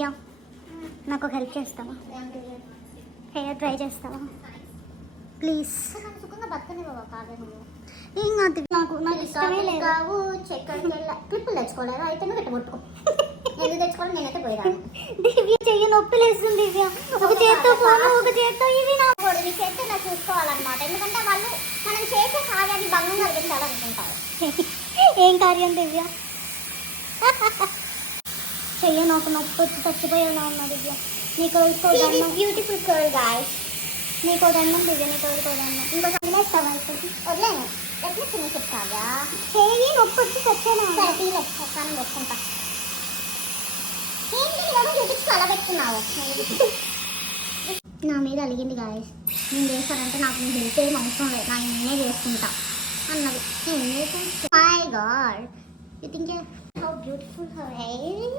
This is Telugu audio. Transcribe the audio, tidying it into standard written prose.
యా నాకు ఒక హెల్ప్ చేస్తావా? హెయిర్ డ్రై చేస్తావా ప్లీజ్? సుఖంగా బతకనే బాబా కాదే నువ్వు. ఏం కాదు, నాకు ఇష్టమే లేదు. కావు చెక్కడికి వెళ్ళా క్లిప్పులు తెచ్చుకోలేదు అయితే నువ్వు పెట్టుకో. ఎందుకు తెచ్చుకోవాలి, నేనైతే పోయిరాను. దివ్య చెయ్యి నొప్పి లేస్తుంది. దివ్య ఒక చేత్తో ఫోను ఒక చేత్తో ఇవి నా నీ చేస్తే నాకు చూసుకోవాలన్నమాట. ఎందుకంటే వాళ్ళు మనం చేసే కార్యాన్ని భంగం కలిగించాలనుకుంటారు. ఏం కార్యం దివ్య? చెయ్యి నాకు నొప్పి వచ్చి చచ్చిపోయేలా ఉన్నా దివ్య. నీకు బ్యూటిఫుల్ గర్ల్ గాయ్స్. నీకు దండం దివ్య, నీకు దండం. ఇంకో వదిలేస్తావా ఇప్పుడు? వదిలేను ఎట్లా చిన్న చెప్తాగా. చెయ్యి నొప్పి వచ్చి చచ్చేలా సరే తీలే ఒక్కనం పెట్టుకుంటా. ఏంటి ఈరోజు చూపించుకో అలా పెట్టుకున్నావు? నా మీద అలిగింది గాయస్. నేను చేస్తానంటే నాకు నీ హెల్ప్ ఏం అవసరం లేదు, నా నేనే చేసుకుంటా అన్నది. My God, you think how beautiful her hair.